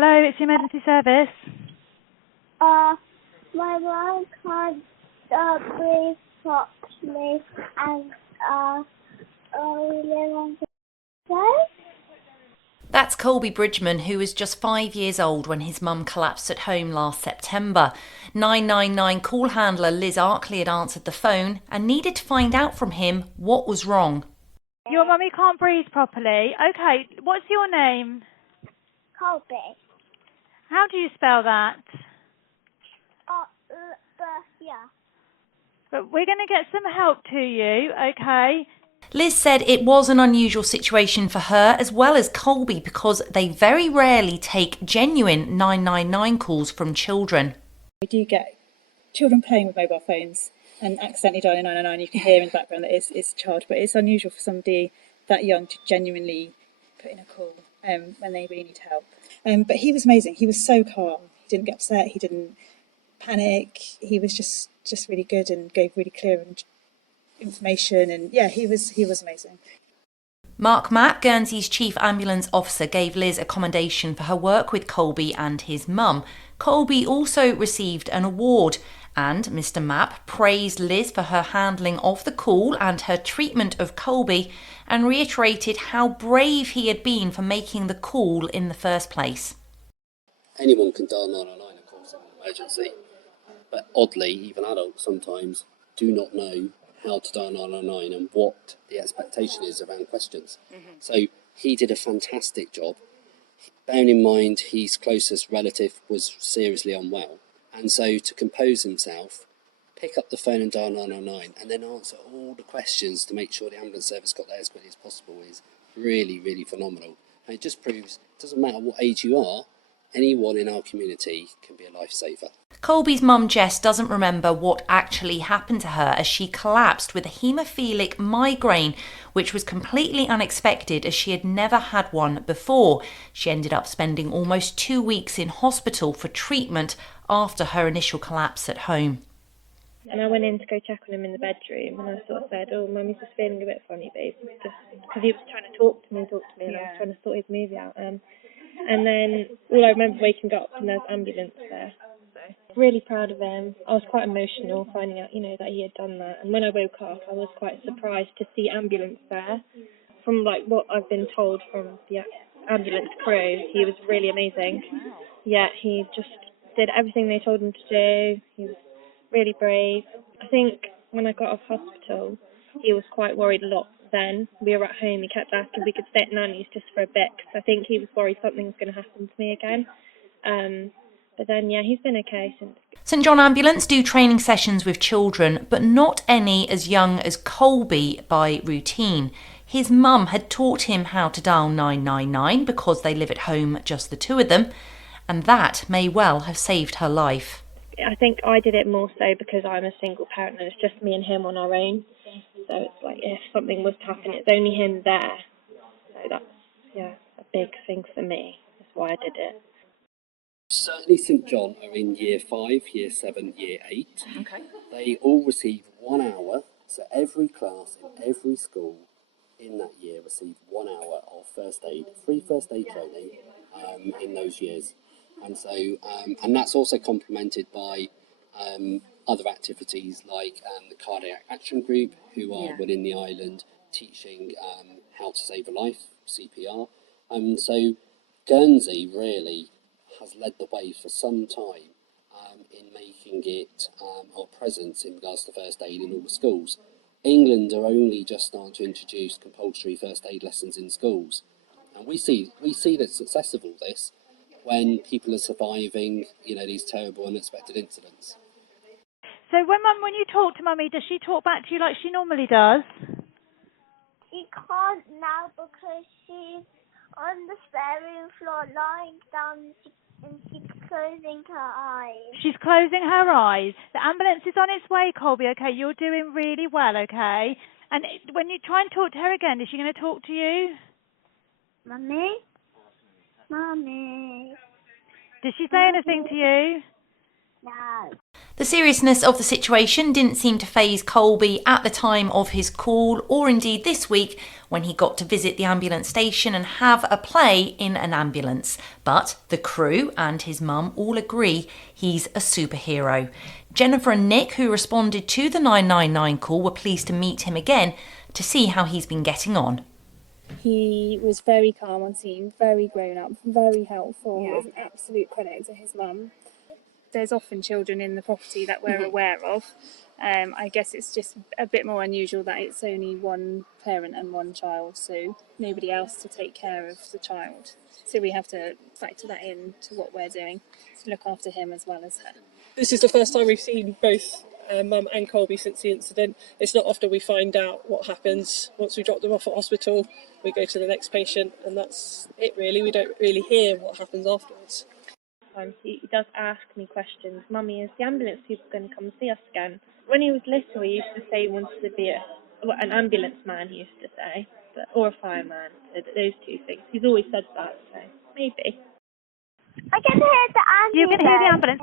Hello, it's the emergency service. My mom can't breathe properly and we live on the road. That's Colby Bridgman, who was just 5 years old when his mum collapsed at home last September. 999 call handler Liz Arklie had answered the phone and needed to find out from him what was wrong. Your mummy can't breathe properly. Okay, what's your name? Colby. How do you spell that? Yeah. But we're going to get some help to you, okay? Liz said it was an unusual situation for her as well as Colby because they very rarely take genuine 999 calls from children. We do get children playing with mobile phones and accidentally dialing 999. You can hear in the background that it's a child, but it's unusual for somebody that young to genuinely put in a call when they really need help. But he was amazing. He was so calm. He didn't get upset. He didn't panic. He was just really good and gave really clear information. And yeah, he was amazing. Mark Matt, Guernsey's chief ambulance officer, gave Liz a commendation for her work with Colby and his mum. Colby also received an award, and Mr. Mapp praised Liz for her handling of the call and her treatment of Colby, and reiterated how brave he had been for making the call in the first place. Anyone can dial 999, of course, in an emergency, but oddly, even adults sometimes do not know how to dial 999 and what the expectation is around questions. So he did a fantastic job. Bearing in mind his closest relative was seriously unwell, and so to compose himself, pick up the phone and dial 999 and then answer all the questions to make sure the ambulance service got there as quickly as possible is really, really phenomenal. And it just proves it doesn't matter what age you are, anyone in our community can be a lifesaver. Colby's mum Jess doesn't remember what actually happened to her as she collapsed with a haemophilic migraine, which was completely unexpected as she had never had one before. She ended up spending almost 2 weeks in hospital for treatment after her initial collapse at home. And I went in to go check on him in the bedroom, and I sort of said, Mummy's just feeling a bit funny, babe. Just because he was trying to talk to me, and I was trying to sort his movie out. And then all I remember waking up and there's ambulance there. So really proud of him. I was quite emotional finding out, that he had done that. And when I woke up, I was quite surprised to see ambulance there. From what I've been told from the ambulance crew, he was really amazing. Yeah, he just did everything they told him to do. He was really brave. I think when I got off hospital, he was quite worried a lot. Then we were at home, he kept asking if we could stay at Nanny's just for a bit, because I think he was worried something was going to happen to me again. But then, he's been okay since. St John Ambulance do training sessions with children, but not any as young as Colby by routine. His mum had taught him how to dial 999 because they live at home, just the two of them, and that may well have saved her life. I think I did it more so because I'm a single parent and it's just me and him on our own. So it's like if something was to happen, it's only him there. So that's, a big thing for me. That's why I did it. Certainly St John are in year 5, year 7, year 8. Okay. They all receive 1 hour, so every class in every school in that year receive 1 hour of first aid, free first aid training in those years. And so, and that's also complemented by other activities like the Cardiac Action Group, who are within the island teaching how to save a life, CPR. So Guernsey really has led the way for some time in making it our presence in regards to first aid in all the schools. England are only just starting to introduce compulsory first aid lessons in schools, and we see the success of all this when people are surviving, these terrible unexpected incidents. So when you talk to Mummy, does she talk back to you like she normally does? She can't now because she's on the spare room floor lying down and she's closing her eyes. She's closing her eyes. The ambulance is on its way, Colby, okay? You're doing really well, okay? And when you try and talk to her again, is she going to talk to you? Mummy? Mummy? Did she say anything to you? No. The seriousness of the situation didn't seem to faze Colby at the time of his call, or indeed this week when he got to visit the ambulance station and have a play in an ambulance. But the crew and his mum all agree he's a superhero. Jennifer and Nick, who responded to the 999 call, were pleased to meet him again to see how he's been getting on. He was very calm on scene, very grown up, very helpful. He was an absolute credit to his mum. There's often children in the property that we're aware of. I guess it's just a bit more unusual that it's only one parent and one child, so nobody else to take care of the child. So we have to factor that in to what we're doing to look after him as well as her. This is the first time we've seen both Mum and Colby since the incident. It's not often we find out what happens. Once we drop them off at hospital, we go to the next patient, and that's it really. We don't really hear what happens afterwards. He does ask me questions. Mummy, is the ambulance people going to come see us again? When he was little, he used to say he wanted to be an ambulance man, he used to say, or a fireman, those two things. He's always said that, so maybe. I can hear the ambulance. You can hear the ambulance.